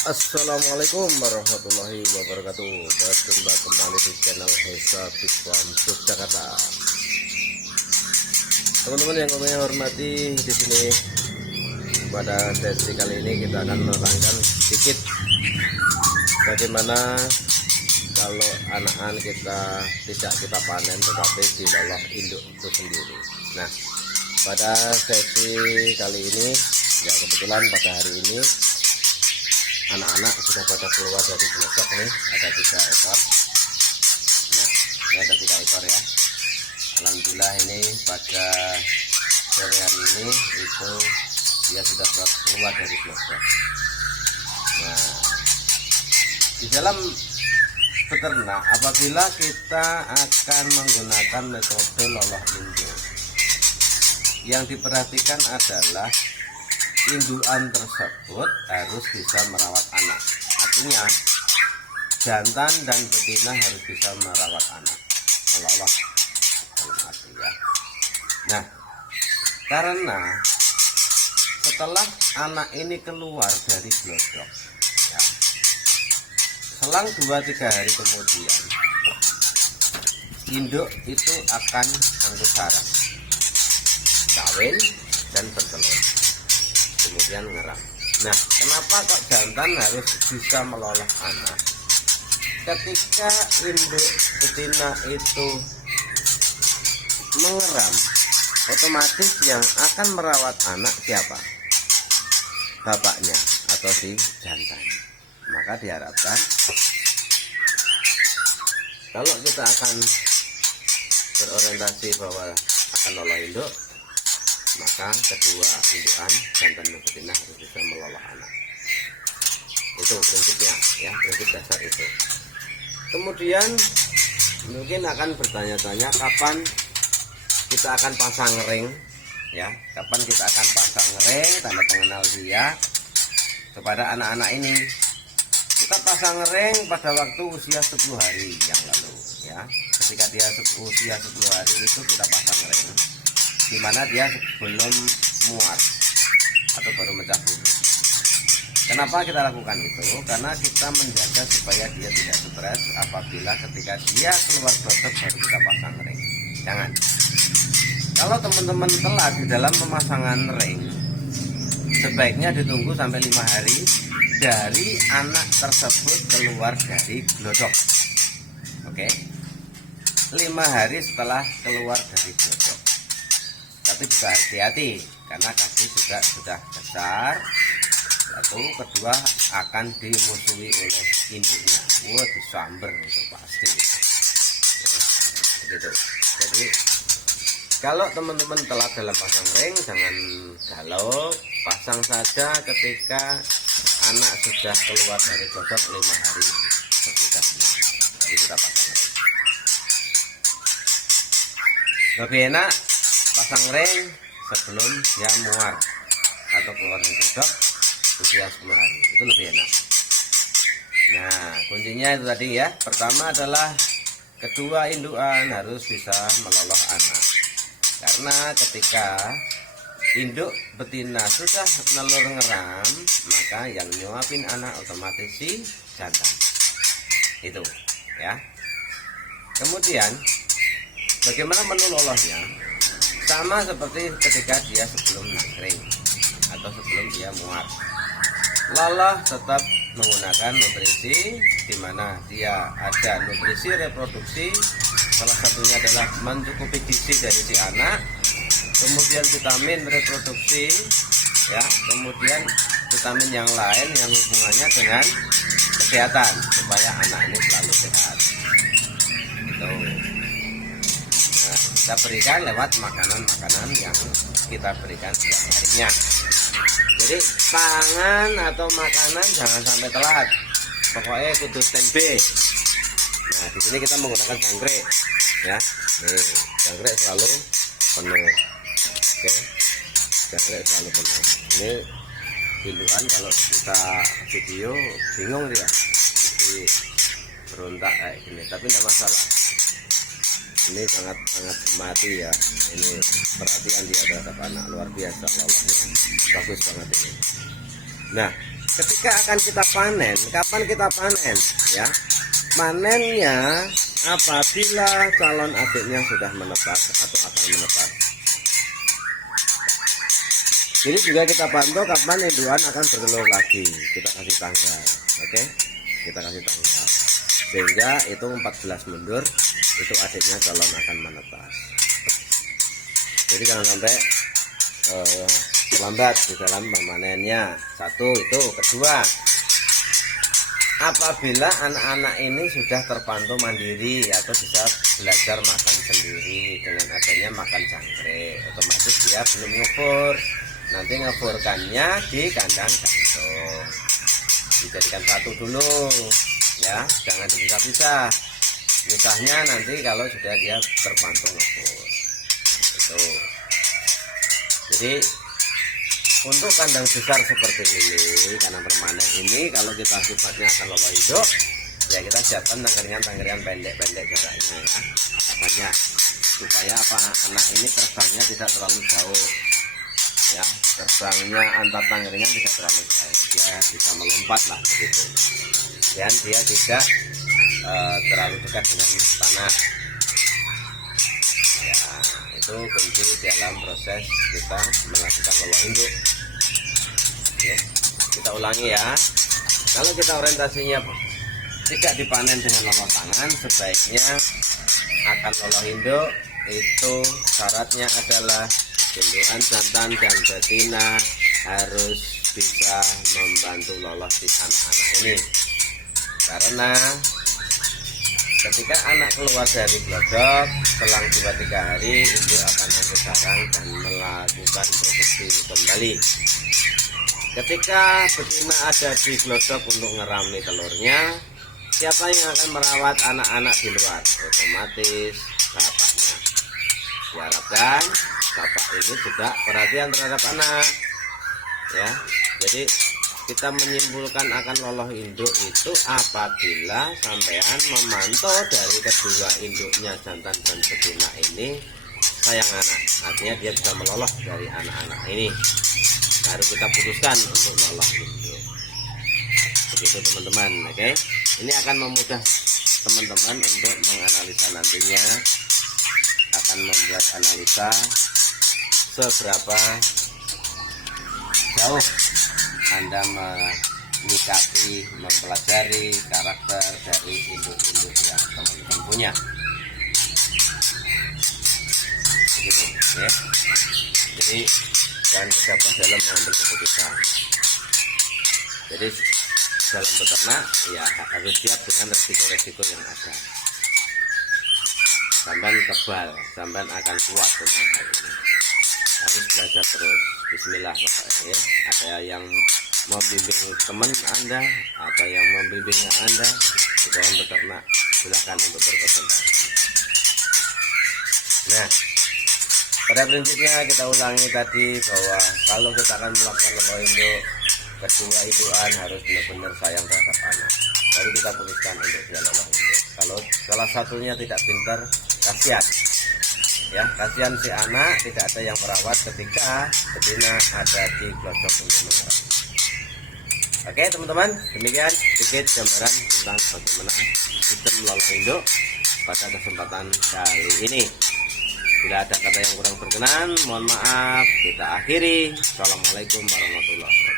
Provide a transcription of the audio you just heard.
Assalamualaikum warahmatullahi wabarakatuh. Berjumpa kembali di channel Hesa Biklam Yogyakarta. Teman-teman yang kami hormati, di sini pada sesi kali ini kita akan menerangkan sedikit bagaimana kalau anak-anak kita tidak kita panen tetapi diloloh induk itu sendiri. Nah, pada sesi kali ini ya kebetulan pada hari ini anak-anak sudah pada keluar dari gelosok nih, ada 3 ekor. Nah, ini ada 3 ekor ya. Alhamdulillah ini pada sore hari ini itu dia sudah keluar dari gelosok. Nah, di dalam beternak apabila kita akan menggunakan metode loloh induk, yang diperhatikan adalah indukan tersebut harus bisa merawat anak. Artinya jantan dan betina harus bisa merawat anak, meloloh ya. Nah, karena setelah anak ini keluar dari glodok ya, selang 2-3 hari kemudian induk itu akan angkut sarang, kawin dan bertelur, kemudian ngeram. Nah, kenapa kok jantan harus bisa meloloh anak? Ketika induk betina itu mengeram, otomatis yang akan merawat anak siapa? Bapaknya atau si jantan. Maka diharapkan kalau kita akan berorientasi bahwa akan loloh induk, maka kedua indukan jantan dan betina harus bisa meloloh anak. Itu prinsipnya ya, prinsip dasar itu. Kemudian mungkin akan bertanya-tanya kapan kita akan pasang ring ya, kapan kita akan pasang ring tanda pengenal dia kepada anak-anak ini. Kita pasang ring pada waktu usia 10 hari yang lalu ya. Ketika dia usia 10 hari itu kita pasang ring, dimana dia belum muat atau baru mecah bulu. Kenapa kita lakukan itu? Karena kita menjaga supaya dia tidak stres apabila ketika dia keluar glosok baru kita pasang ring. Jangan. Kalau teman-teman telat di dalam pemasangan ring, sebaiknya ditunggu sampai 5 hari dari anak tersebut keluar dari glodok. Oke, 5 hari setelah keluar dari glodok. Tapi juga hati-hati karena kaki juga sudah besar. Satu, kedua akan dimusuhi oleh induknya. Wah, disamber itu pasti. Ya, gitu. Jadi kalau teman-teman telat dalam pasang ring, jangan galau, pasang saja ketika anak sudah keluar dari glodok 5 hari sesudahnya. Jadi kita pasang ring. Lebih enak pasang ring sebelum dia muar atau keluar dari glodok usia 10 hari, itu lebih enak. Nah, kuncinya itu tadi ya. Pertama adalah kedua indukan harus bisa meloloh anak, karena ketika induk betina sudah nelur ngeram, maka yang nyuapin anak otomatis si jantan itu ya. Kemudian bagaimana menu lolohnya? Sama seperti ketika dia sebelum nangkring atau sebelum dia muat. Loloh tetap menggunakan nutrisi, di mana dia ada nutrisi reproduksi. Salah satunya adalah mencukupi gizi dari si anak, kemudian vitamin reproduksi ya, kemudian vitamin yang lain yang hubungannya dengan kesehatan supaya anak ini selalu sehat. Gitu. Nah, kita berikan lewat makanan-makanan yang kita berikan setiap harinya. Jadi pangan atau makanan jangan sampai telat, pokoknya kudu standby. Nah, di sini kita menggunakan jangkrik ya. Nih, jangkrik selalu penuh. Oke, jangkrik selalu penuh. Ini indukan kalau kita video bingung dia, jadi berontak kayak gini, tapi tidak masalah. Ini sangat mati ya. Ini perhatian dia terhadap anak luar biasa, lolahnya bagus banget ini. Nah, ketika akan kita panen, kapan kita panen? Ya, panennya apabila calon adiknya sudah menetas atau akan menetas. Jadi juga kita pantau kapan induan akan bertelur lagi. Kita kasih tanggal, oke? Kita kasih tanggal. Sehingga itu 14 mundur, itu adiknya calon akan menetas. Jadi jangan sampai terlambat di dalam memanennya. Satu itu. Kedua, apabila anak-anak ini sudah terpantau mandiri atau bisa belajar makan sendiri dengan adanya makan jangkrik, otomatis dia belum ngebor. Nanti ngeborkannya di kandang gantung, dijadikan satu dulu ya, jangan dipisah-pisah. Misahnya nanti kalau sudah dia terpantau ngebor itu. Jadi untuk kandang besar seperti ini, kandang permanen ini, kalau kita sifatnya akan lolos induk, ya kita siapkan tangkringan pendek-pendek jaraknya ya, banyak, supaya apa, anak ini terbangnya tidak terlalu jauh ya, terbangnya antar tangkringan tidak terlalu jauh, dia bisa melompat lah begitu, dan dia tidak terlalu dekat dengan tanah ya. Itu kunci dalam proses kita melakukan lolos induk ya. Kita ulangi ya, kalau kita orientasinya tidak dipanen dengan lolos tangan, sebaiknya akan lolos induk itu syaratnya adalah indukan jantan dan betina harus bisa membantu lolos di anak-anak ini, karena ketika anak keluar dari glodok selang 2-3 hari, induk akan masuk sarang dan melakukan produksi kembali. Ketika betina ada di glodok untuk ngerami telurnya, siapa yang akan merawat anak-anak di luar? Otomatis bapaknya. Diharapkan bapak ini juga perhatian terhadap anak ya. Jadi kita menyimpulkan akan lolos induk itu apabila sampean memantau dari kedua induknya jantan dan betina ini sayang anak, artinya dia bisa melolos dari anak-anak ini, baru kita putuskan untuk lolos induk. Begitu teman-teman, oke? Ini akan memudah teman-teman untuk menganalisa nantinya, akan membuat analisa seberapa jauh Anda menyikapi, mempelajari karakter dari induk-induk yang teman-teman punya. Begitu ya. Jadi jangan gegabah dalam mengambil keputusan. Jadi dalam beternak ya harus siap dengan resiko-resiko yang ada. Sampai kebal, sampai akan kuat tentang hal ini. Harus belajar terus. Bismillah ya. Ada yang membimbing teman Anda, ada yang membimbing Anda di dalam beternak, silahkan untuk berkonsultasi. Nah, pada prinsipnya kita ulangi tadi bahwa kalau kita akan melakukan lolos induk, kedua induan harus benar-benar sayang terhadap anak. Baru kita putuskan untuk dia lolos induk. Kalau salah satunya tidak pintar, kasihan. Ya, kasihan si anak tidak ada yang merawat ketika betina ada di glodok untuk merawat. Oke teman-teman, demikian sedikit gambaran tentang bagaimana sistem lolos induk pada kesempatan kali ini. Bila ada kata yang kurang berkenan, mohon maaf. Kita akhiri. Assalamualaikum warahmatullahi wabarakatuh.